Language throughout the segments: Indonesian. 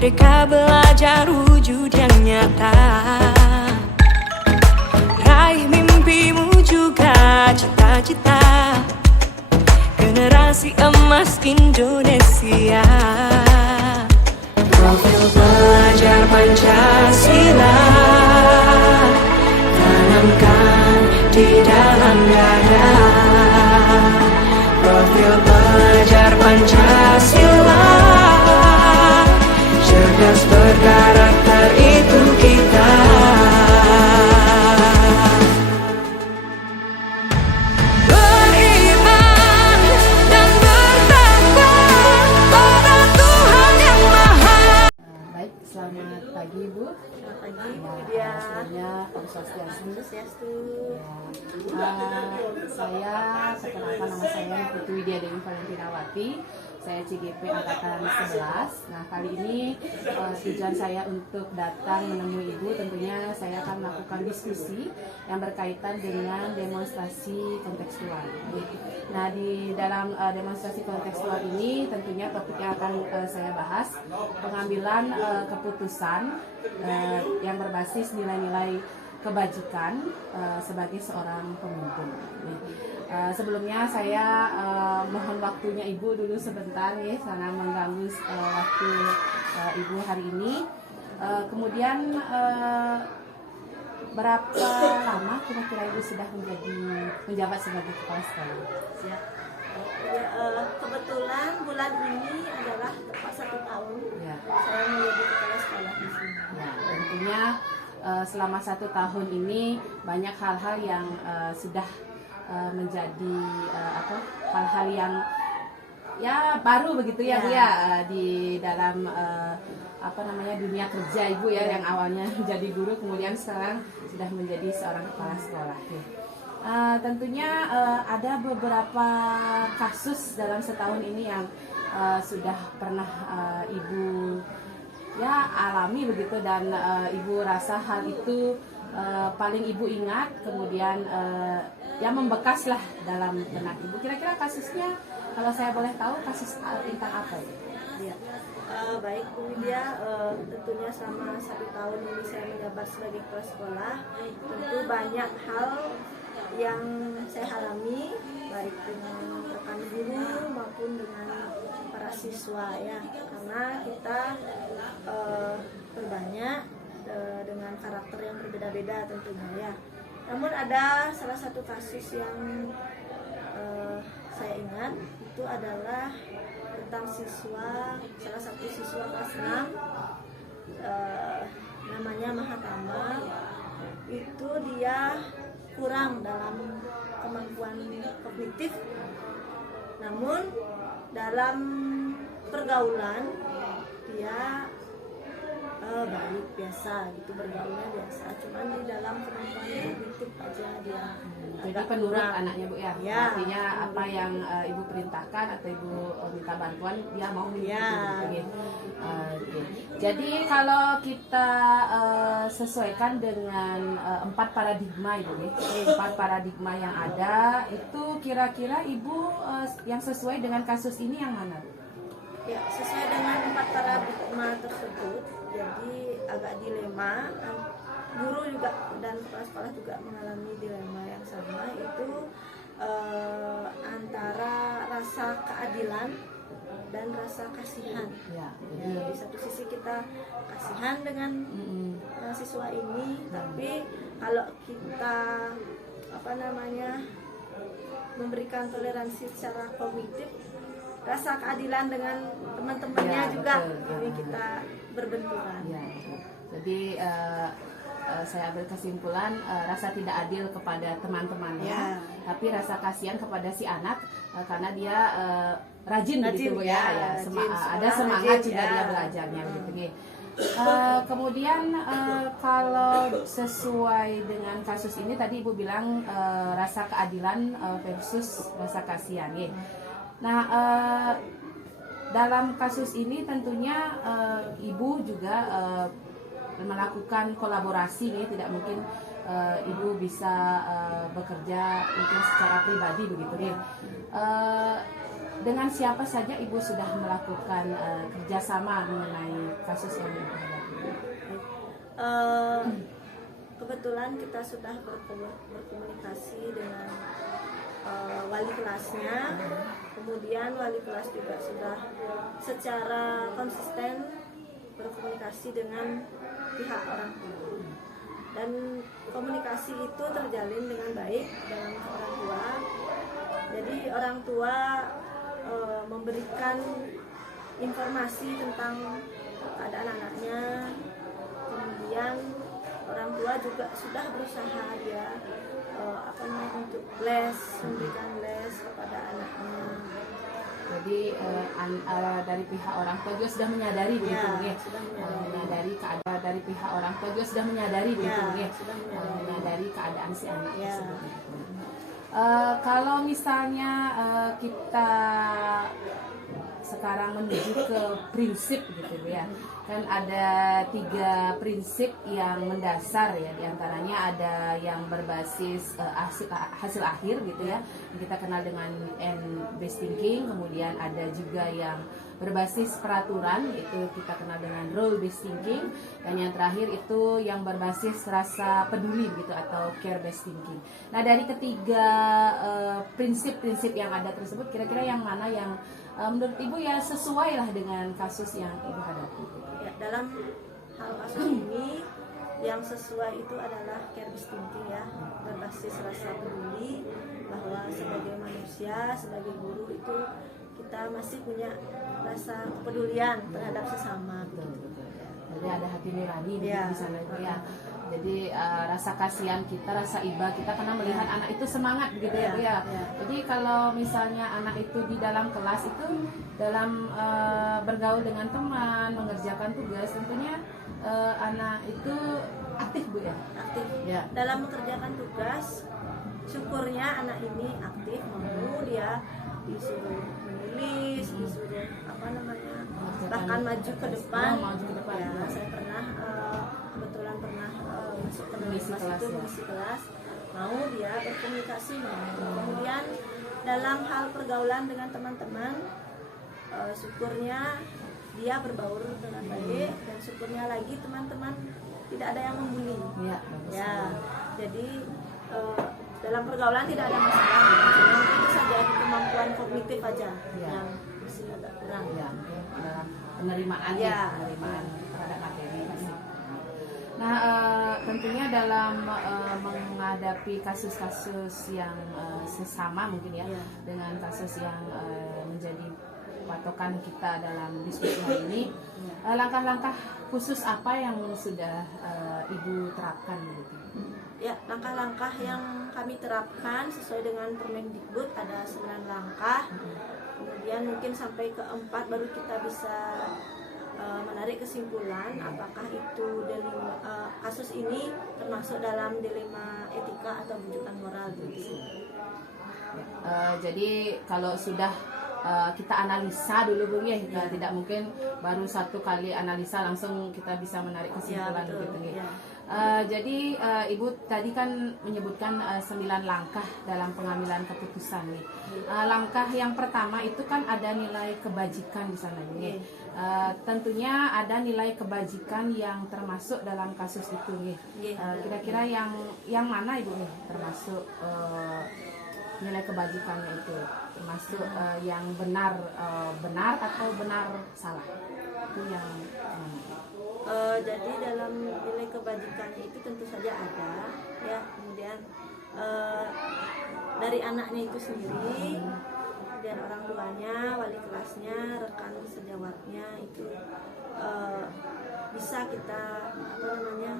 Merdeka belajar wujud yang nyata. Raih mimpimu juga cita-cita. Generasi emas Indonesia. Profil pelajar Pancasila tanamkan di dalam dada. Profil pelajar Pancasila, cerdas berkarakter itu kita. Beriman dan bertakwa pada Tuhan yang Maha. Baik, selamat pagi Bu. Selamat pagi Bu Widya. Sebelumnya Om Swastiastu. Saya perkenalkan, nama saya Putri Widya Dewi Valentinawati. Saya CGP Angkatan 11. Nah, kali ini tujuan saya untuk datang menemui Ibu, tentunya saya akan melakukan diskusi yang berkaitan dengan demonstrasi kontekstual. Nah, di dalam demonstrasi kontekstual ini tentunya topik yang akan saya bahas pengambilan keputusan yang berbasis nilai-nilai kebajikan sebagai seorang pemimpin. Sebelumnya saya mohon waktunya Ibu dulu sebentar ya, karena mengganggu waktu Ibu hari ini. Kemudian berapa lama kira-kira Ibu sudah menjabat sebagai kepala sekolah? Siap. Ya, kebetulan bulan ini adalah tepat 1 tahun Ya. saya menjadi kepala sekolah di sini. Nah, tentunya selama 1 tahun ini banyak hal-hal yang sudah menjadi hal-hal yang ya baru begitu ya Bu ya, di dalam dunia kerja Ibu ya, yang awalnya menjadi guru kemudian sekarang sudah menjadi seorang kepala sekolah. Tentunya ada beberapa kasus dalam setahun ini yang sudah pernah Ibu ya alami begitu, dan Ibu rasa hal itu paling Ibu ingat, kemudian ya membekas lah dalam benak Ibu. Kira-kira kasusnya kalau saya boleh tahu kasus tentang apa itu? Ya. Baik Bu Widya, tentunya selama 1 tahun ini saya menjabat sebagai kepala sekolah, tentu banyak hal yang saya alami baik dengan rekan guru maupun dengan para siswa ya, karena kita berbanyak dengan karakter yang berbeda-beda tentunya ya. Namun ada salah satu kasus yang saya ingat, itu adalah tentang salah satu siswa kelas 6 namanya Mahatama. Itu dia kurang dalam kemampuan kognitif, namun dalam pergaulan dia baik biasa gitu, bergaulnya biasa, cuman di dalam kemampuan kognitif aja dia jadi penurut anaknya Bu ya, ya, artinya apa yang Ibu perintahkan atau Ibu minta bantuan dia mau mengikuti gitu. Jadi kalau kita sesuaikan dengan 4 paradigma Ibu nih, 4 paradigma yang ada itu, kira-kira Ibu yang sesuai dengan kasus ini yang mana Bu? Ya, sesuai dengan 4 paradigma tersebut, jadi agak dilema. Guru juga dan kepala sekolah juga mengalami dilema yang sama, itu antara rasa keadilan dan rasa kasihan. Ya, Di satu sisi kita kasihan dengan siswa ini, tapi kalau kita memberikan toleransi secara kognitif, rasa keadilan dengan teman-temannya ya, juga betul. ini kita berbenturan. Ya, jadi saya ambil kesimpulan rasa tidak adil kepada teman-temannya, tapi rasa kasihan kepada si anak karena dia rajin begitu Bu ya, ada semangat juga dia belajarnya begitu. Kemudian kalau sesuai dengan kasus ini tadi Ibu bilang rasa keadilan versus rasa kasihan ya. Nah, dalam kasus ini tentunya Ibu juga melakukan kolaborasi nih, tidak mungkin Ibu bisa bekerja mungkin secara pribadi begitu nih. dengan siapa saja Ibu sudah melakukan kerjasama mengenai kasus yang Ibu hadapi? Kebetulan kita sudah berkomunikasi dengan wali kelasnya, kemudian wali kelas juga sudah secara konsisten berkomunikasi dengan pihak orang tua, dan komunikasi itu terjalin dengan baik dengan orang tua. Jadi orang tua memberikan informasi tentang keadaan anaknya, kemudian orang tua juga sudah berusaha dia untuk memberikan les kepada anaknya. Jadi dari pihak orang tua juga sudah menyadari begitu ya, sudah menyadari keadaan dari pihak orang tua juga sudah menyadari begitu ya, sudah menyadari keadaan si anak Ya. tersebut. Kalau misalnya kita sekarang menuju ke prinsip gitu ya, kan ada 3 prinsip yang mendasar ya, diantaranya ada yang berbasis hasil akhir gitu ya, yang kita kenal dengan end-based thinking, kemudian ada juga yang berbasis peraturan, itu kita kenal dengan role-based thinking, dan yang terakhir itu yang berbasis rasa peduli gitu atau care-based thinking. Nah, dari ketiga prinsip-prinsip yang ada tersebut, kira-kira yang mana yang menurut Ibu ya sesuai lah dengan kasus yang Ibu hadapi? Ya, dalam hal kasus ini yang sesuai itu adalah care-based thinking ya, berbasis rasa peduli, bahwa sebagai manusia, sebagai guru itu kita masih punya rasa kepedulian terhadap sesama. Jadi ada hati nurani Ya. di sana itu ya. Jadi rasa kasihan kita, rasa iba kita karena melihat anak itu semangat begitu ya, Bu ya. Ya. Jadi kalau misalnya anak itu di dalam kelas itu dalam bergaul dengan teman, mengerjakan tugas, tentunya anak itu aktif, Bu ya. Aktif Ya. dalam mengerjakan tugas. Syukurnya anak ini aktif, mau dia disuruh menulis, disuruh bahkan maju ke depan. Maju ke depan. Ya, saya pernah kebetulan pernah masuk ke dalam Mengisi kelas kelas, itu, ya. mengisi kelas, mau dia berkomunikasi, mau. Kemudian dalam hal pergaulan dengan teman-teman, syukurnya dia berbaur dengan baik, dan syukurnya lagi teman-teman tidak ada yang membuli. Ya, bagus. Ya, jadi dalam pergaulan tidak ada masalah, cuma itu saja kemampuan kognitif aja Ya. yang masih agak kurang. Ya, dalam penerimaan Ya. penerimaan terhadap materi pasti. Nah, tentunya dalam menghadapi kasus-kasus yang sesama mungkin ya, Ya. dengan kasus yang menjadi patokan kita dalam diskusi hari ini, langkah-langkah khusus apa yang sudah Ibu terapkan begitu? Ya, langkah-langkah yang kami terapkan sesuai dengan Permendikbud ada 9 langkah. Kemudian mungkin sampai ke 4 baru kita bisa menarik kesimpulan apakah itu kasus ini termasuk dalam dilema etika atau bujukan moral gitu. Jadi kalau sudah kita analisa dulu, Bu ya, tidak mungkin baru satu kali analisa langsung kita bisa menarik kesimpulan betul. begitu ya. Ya. Jadi Ibu tadi kan menyebutkan 9 langkah dalam pengambilan keputusan nih. Langkah yang pertama itu kan ada nilai kebajikan di sana nih. Tentunya ada nilai kebajikan yang termasuk dalam kasus itu nih. Kira-kira yang mana Ibu nih termasuk nilai kebajikannya itu, termasuk yang benar atau benar salah, itu yang Jadi dalam nilai kebajikannya itu tentu saja ada ya, kemudian dari anaknya itu sendiri, kemudian orang tuanya, wali kelasnya, rekan sejawatnya itu bisa kita berkumpul ya,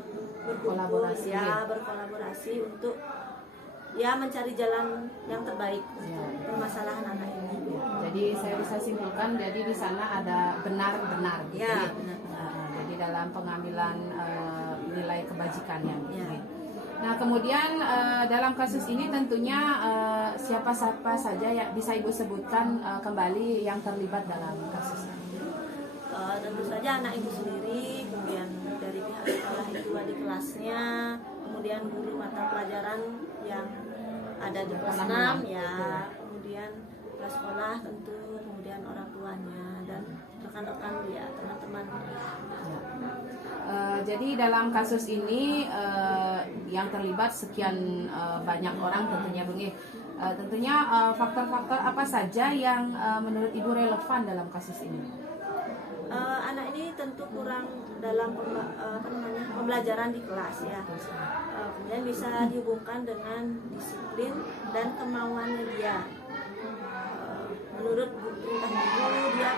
berkolaborasi untuk ya mencari jalan yang terbaik untuk permasalahan anak ini. Jadi saya bisa simpulkan, jadi di sana ada benar-benar gitu Ya, ya. benar. Jadi dalam pengambilan nilai kebajikannya. Ya. Nah, kemudian dalam kasus ini tentunya siapa-siapa saja ya bisa Ibu sebutkan kembali yang terlibat dalam kasus ini. Tentu saja anak ibu sendiri, kemudian dari pihak sekolah itu adik kelasnya, kemudian guru mata pelajaran yang ada di kelas 6 ya, kemudian prasekolah tentu, kemudian orang tuanya dan rekan-rekan dia, teman-teman. Jadi dalam kasus ini yang terlibat sekian banyak orang tentunya Bung. Tentunya faktor-faktor apa saja yang menurut Ibu relevan dalam kasus ini? Anak ini tentu kurang dalam pembelajaran di kelas ya. Kemudian bisa dihubungkan dengan disiplin dan kemauannya dia. Menurut guru dia,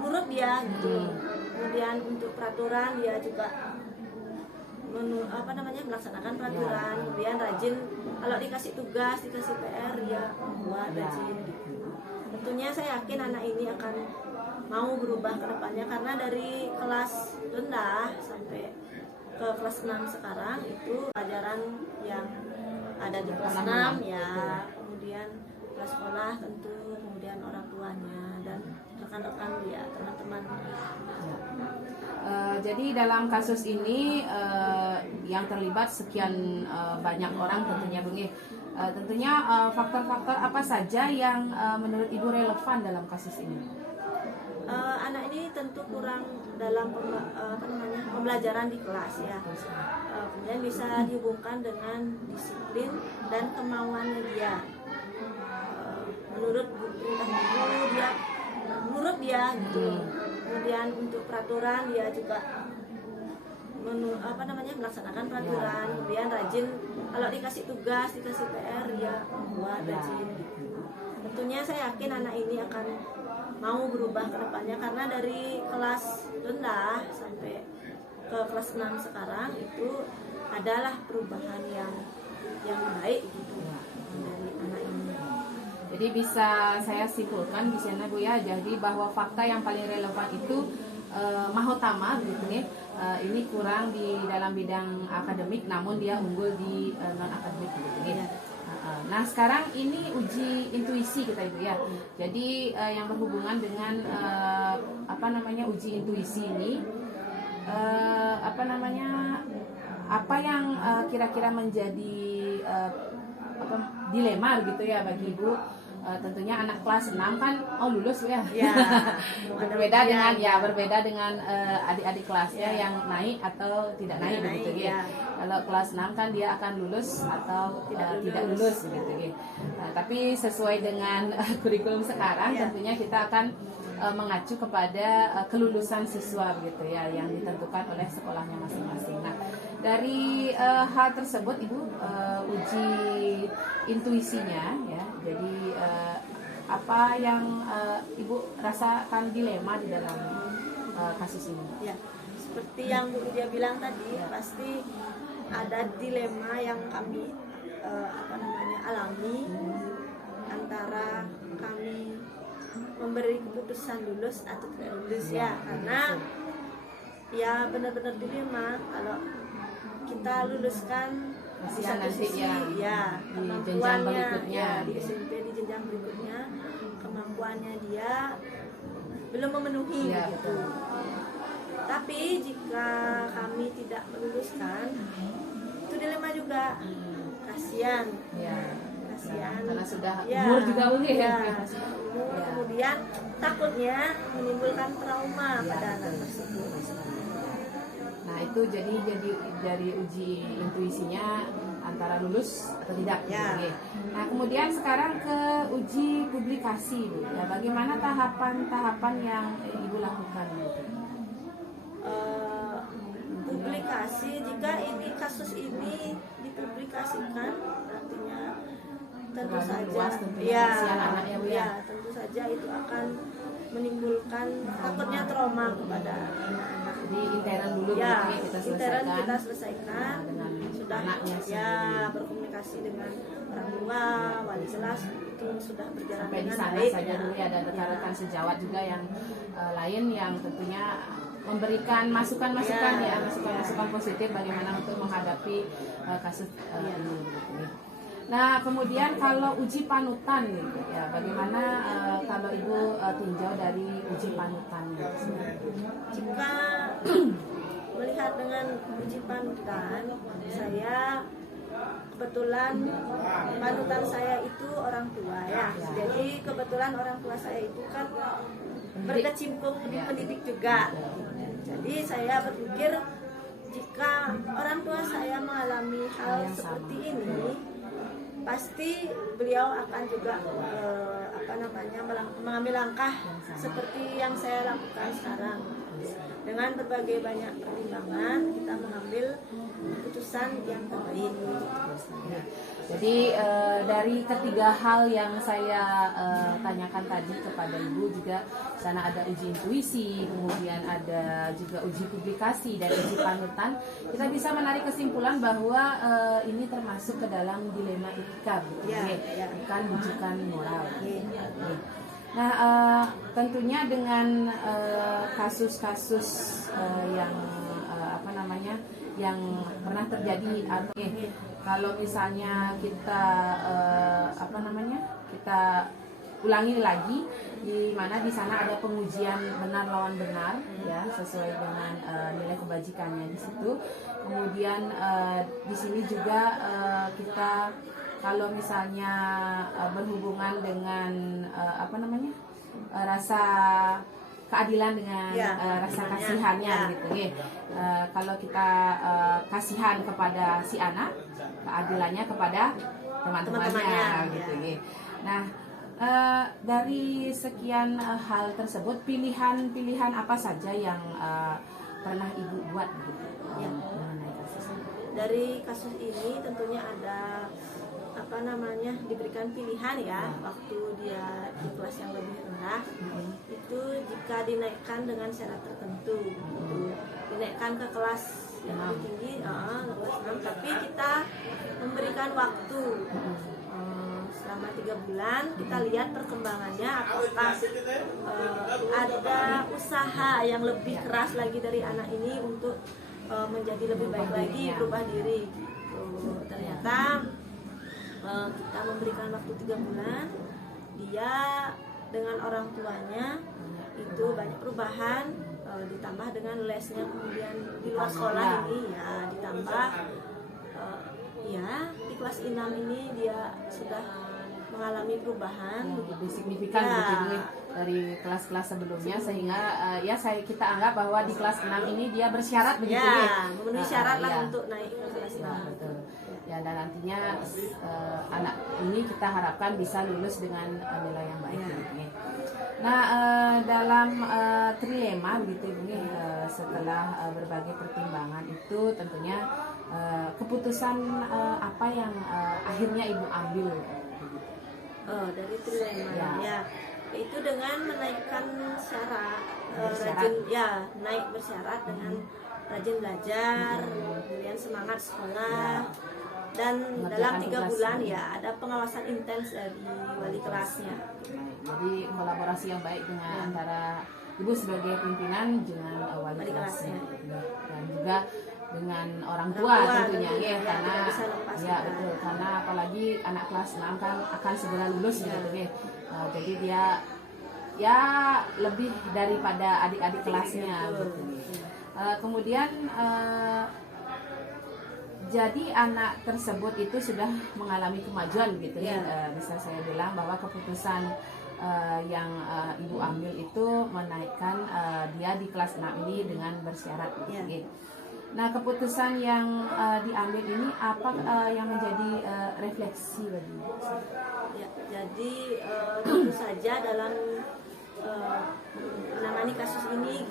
menurut dia gitu. Kemudian untuk peraturan dia juga melaksanakan peraturan. Kemudian rajin kalau dikasih tugas, dikasih PR dia buat rajin gitu. Tentunya saya yakin anak ini akan mau berubah ke depannya, karena dari kelas rendah sampai ke kelas 6 sekarang itu pelajaran yang ada di kelas 6 ya, kemudian kelas sekolah tentu, kemudian orang tuanya dan rekan-rekan dia, teman-teman. Jadi dalam kasus ini yang terlibat sekian banyak orang tentunya Bung. Tentunya faktor-faktor apa saja yang menurut Ibu relevan dalam kasus ini? Anak ini tentu kurang dalam pembelajaran di kelas ya. Kemudian bisa dihubungkan dengan disiplin dan kemauannya dia. Menurut guru dia, menurut dia gitu. Kemudian untuk peraturan dia juga melaksanakan peraturan. Kemudian rajin kalau dikasih tugas, dikasih PR dia buat rajin gitu. Tentunya saya yakin anak ini akan mau berubah ke depannya, karena dari kelas rendah sampai ke kelas 6 sekarang itu adalah perubahan yang baik gitu dari anak ini. Jadi bisa saya simpulkan di sana Bu ya, jadi bahwa fakta yang paling relevan itu mahotama gitu ya. Ini kurang di dalam bidang akademik, namun dia unggul di non akademik gitu ya. Nah sekarang ini uji intuisi kita Ibu ya. Jadi yang berhubungan dengan uji intuisi ini apa yang kira-kira menjadi dilema gitu ya bagi Ibu. Tentunya anak kelas 6 kan lulus ya. berbeda dengan adik-adik kelasnya yang naik atau tidak naik begitu ya. Kalau kelas 6 kan dia akan lulus atau tidak lulus begitu ya. Tapi sesuai dengan kurikulum sekarang tentunya kita akan mengacu kepada kelulusan siswa begitu ya, yang ditentukan oleh sekolahnya masing-masing. Nah, dari hal tersebut Ibu uji intuisinya ya. Jadi apa yang Ibu rasakan dilema di dalam kasus ini? Ya, seperti yang Bu Widya bilang tadi, pasti ada dilema yang kami alami antara kami memberi keputusan lulus atau tidak lulus ya, karena ya benar-benar dilema kalau kita luluskan di satu sisi ya kemampuannya di SMP, di jenjang berikutnya kemampuannya dia belum memenuhi gitu. Tapi jika kami tidak meluluskan itu dilema juga, kasihan karena sudah umur juga mungkin kemudian takutnya menimbulkan trauma pada anak tersebut. Nah itu jadi dari uji intuisinya antara lulus atau tidak gitu. Nah kemudian sekarang ke uji publikasi Bu. Ya, bagaimana tahapan-tahapan yang Ibu lakukan gitu? Publikasi, jika ini kasus ini dipublikasikan artinya tentu saja tentu saja itu akan menimbulkan takutnya trauma kepada anak-anak. Jadi intern dulu kita selesaikan dengan sudah anaknya berkomunikasi dengan orang tua, wali kelas itu sudah berjalan sampai di sana baik, saja dulu ya, dan rekan-rekan sejawat juga yang lain yang tentunya memberikan masukan-masukan masukan positif bagaimana untuk menghadapi kasus ini gitu. Nah kemudian kalau uji panutan gitu ya, bagaimana kalau Ibu tinjau dari uji panutan gitu? Jika melihat dengan uji panutan, saya kebetulan panutan saya itu orang tua ya. Jadi kebetulan orang tua saya itu kan berkecimpung di pendidik juga. Jadi saya berpikir jika orang tua saya mengalami hal seperti ini, pasti beliau akan juga mengambil langkah seperti yang saya lakukan sekarang. Dengan berbagai banyak pertimbangan, kita mengambil keputusan yang terbaik. Jadi dari ketiga hal yang saya tanyakan tadi kepada Ibu, juga sana ada uji intuisi, kemudian ada juga uji publikasi dan uji panutan. Kita bisa menarik kesimpulan bahwa ini termasuk ke dalam dilema etika, bukan rujukan moral. Nah, tentunya dengan kasus-kasus yang yang pernah terjadi, atau kalau misalnya kita kita ulangi lagi, di mana di sana ada pengujian benar lawan benar, ya, sesuai dengan nilai kebajikannya di situ. Kemudian di sini juga kita kalau misalnya berhubungan dengan rasa keadilan dengan rasa kasihannya gitu ya. Kalau kita kasihan kepada si anak, keadilannya kepada teman-temannya gitu ya. Nah, dari sekian hal tersebut, pilihan apa saja yang pernah Ibu buat gitu mengenai kasus ini? Dari kasus ini tentunya ada diberikan pilihan ya, waktu dia di kelas yang lebih rendah itu jika dinaikkan dengan syarat tertentu, dinaikkan ke kelas yang lebih tinggi, kelas 6, tapi kita memberikan waktu selama 3 bulan, kita lihat perkembangannya, apakah ada usaha yang lebih keras lagi dari anak ini untuk menjadi lebih baik lagi, berubah diri. Ternyata kita memberikan waktu 3 bulan, dia dengan orang tuanya itu banyak perubahan, ditambah dengan lesnya kemudian di luar sekolah ini ya ditambah, di kelas 6 ini dia sudah mengalami perubahan lebih signifikan begitu dari kelas-kelas sebelumnya, sehingga kita anggap bahwa di kelas 6 ini dia bersyarat begitu memenuhi syarat lah untuk naik ke kelas 6. Betul. Ya, dan nantinya anak ini kita harapkan bisa lulus dengan nilai yang baik. Nah, dalam trilema begitu ini, setelah berbagai pertimbangan itu tentunya keputusan apa yang akhirnya Ibu ambil? Dari trilema itu dengan menaikkan syarat, naik bersyarat dengan rajin belajar, kemudian semangat sekolah. Dan dalam 3 bulan ada pengawasan intens dari wali kelasnya. Jadi kolaborasi yang baik dengan antara Ibu sebagai pimpinan dengan wali kelasnya, dan juga dengan orang tua tentunya karena betul, karena apalagi anak kelas 6 kan akan segera lulus gitu jadi dia lebih daripada adik-adik kelasnya gitu. Kemudian jadi anak tersebut itu sudah mengalami kemajuan gitu bisa saya bilang bahwa keputusan yang Ibu ambil itu menaikkan dia di kelas 6 ini dengan bersyarat gitu. Nah, keputusan yang diambil ini apa yang menjadi refleksi bagi Ibu? Jadi tentu saja dalam menangani kasus ini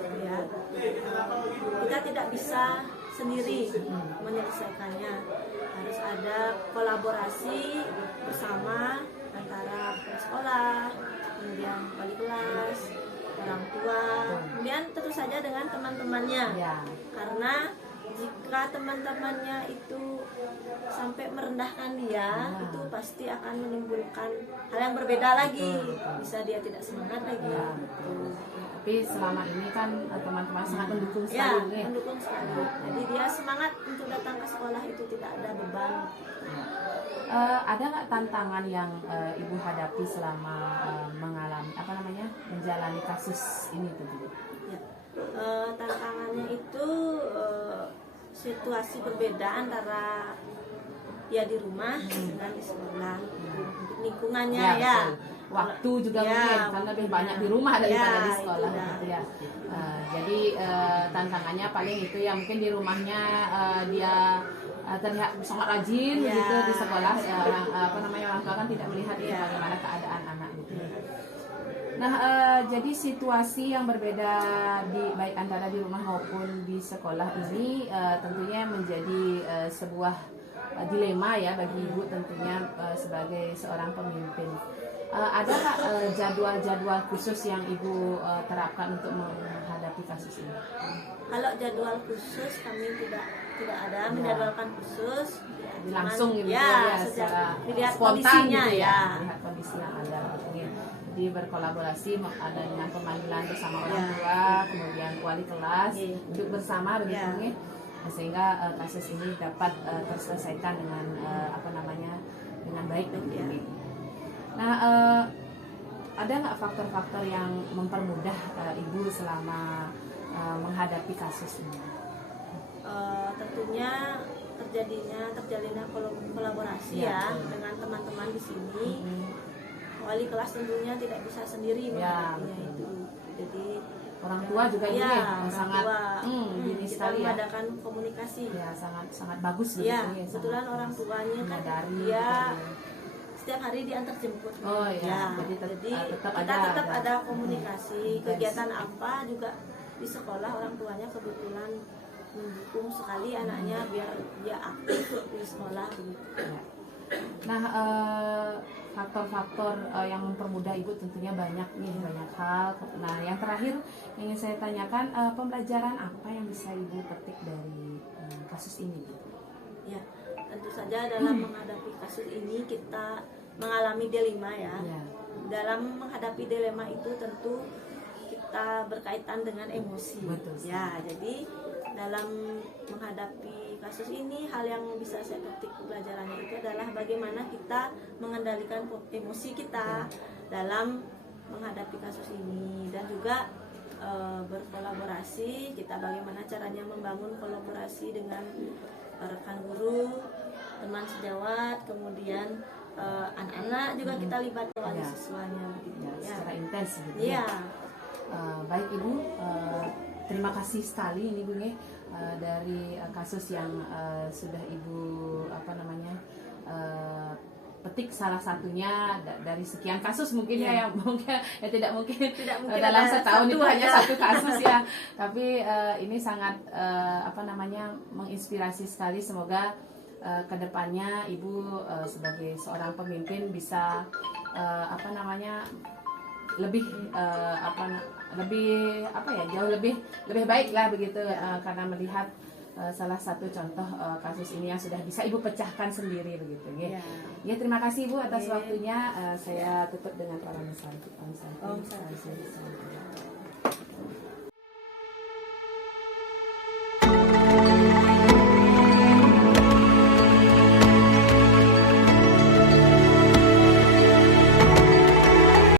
kita tidak bisa sendiri menyelesaikannya, harus ada kolaborasi bersama antara sekolah, kemudian wali kelas, orang tua, kemudian tentu saja dengan teman-temannya, karena jika teman-temannya itu sampai merendahkan dia, itu pasti akan menimbulkan hal yang berbeda lagi, bisa dia tidak semangat lagi. Tapi selama ini kan teman-teman sangat mendukung sekali. Mendukung sekali. Jadi dia semangat untuk datang ke sekolah, itu tidak ada beban. Ada nggak tantangan yang Ibu hadapi selama menjalani kasus ini tuh? Tantangannya itu situasi berbeda antara ya di rumah dengan di sekolah. Lingkungannya Ya, ya. betul. Waktu juga Ya, mungkin karena lebih banyak di rumah daripada di sekolah itu dah. gitu ya. Jadi tantangannya paling itu ya, mungkin di rumahnya dia terlihat sangat rajin Ya. gitu, di sekolah orang tua kan tidak melihat Ya. bagaimana keadaan anak gitu. Nah, jadi situasi yang berbeda baik antara di rumah maupun di sekolah ini tentunya menjadi sebuah dilema ya bagi ibu tentunya sebagai seorang pemimpin. Ada nggak jadwal-jadwal khusus yang ibu terapkan untuk menghadapi kasus ini? Kalau jadwal khusus kami tidak ada menjadwalkan khusus. Jadi langsung gitu ya, secara melihat spontan kondisinya gitu ya. melihat kondisi yang ada gitu ya. Jadi berkolaborasi ada dengan pemanggilan bersama orang Ya. tua, kemudian wali kelas, Iya. duduk bersama begitu Ya. ya. Sehingga kasus ini dapat terselesaikan dengan dengan baik begitu. Ya. Nah, ada nggak faktor-faktor yang mempermudah ibu selama menghadapi kasus ini? Tentunya terjalinnya kolaborasi Ya, ya betul. dengan teman-teman di sini. Wali kelas tentunya tidak bisa sendiri Ya, menghadapinya betul. itu. Jadi Orang tua juga ini orang sangat tua, ini kita sekali ya. mengadakan komunikasi. Ya, sangat bagus begitu Ya, ya. kebetulan sangat orang tuanya kan menyadari dia gitu. setiap hari diantar jemput. Oh, ya. Jadi kita tetap tetap ada komunikasi. intens. Kegiatan apa juga di sekolah orang tuanya kebetulan mendukung sekali anaknya biar dia aktif di sekolah begitu. Ya. Nah, faktor-faktor yang mempermudah ibu tentunya banyak nih, banyak hal. Nah, yang terakhir yang ingin saya tanyakan, pembelajaran apa yang bisa ibu petik dari kasus ini? Ya, tentu saja dalam menghadapi kasus ini kita mengalami dilema ya. Ya. Dalam menghadapi dilema itu tentu kita berkaitan dengan emosi. Betul. Ya, jadi dalam menghadapi kasus ini hal yang bisa saya petik pelajarannya itu adalah bagaimana kita mengendalikan emosi kita dalam menghadapi kasus ini dan juga berkolaborasi. Kita bagaimana caranya membangun kolaborasi dengan rekan guru, teman sejawat, kemudian anak-anak juga kita libatkan wali Ya. siswanya begitu Ya, ya. secara intens gitu. Iya. Baik ibu, terima kasih sekali ini bu dari kasus yang sudah ibu petik salah satunya dari sekian kasus mungkin ya yang mungkin tidak mungkin dalam ada setahun itu satu hanya aja. satu kasus ya, tapi ini sangat menginspirasi sekali. Semoga kedepannya ibu sebagai seorang pemimpin bisa jauh lebih baik lah begitu karena melihat salah satu contoh kasus ini yang sudah bisa ibu pecahkan sendiri begitu ya. Ya, terima kasih ibu atas waktunya. Saya tutup dengan para Om Santi.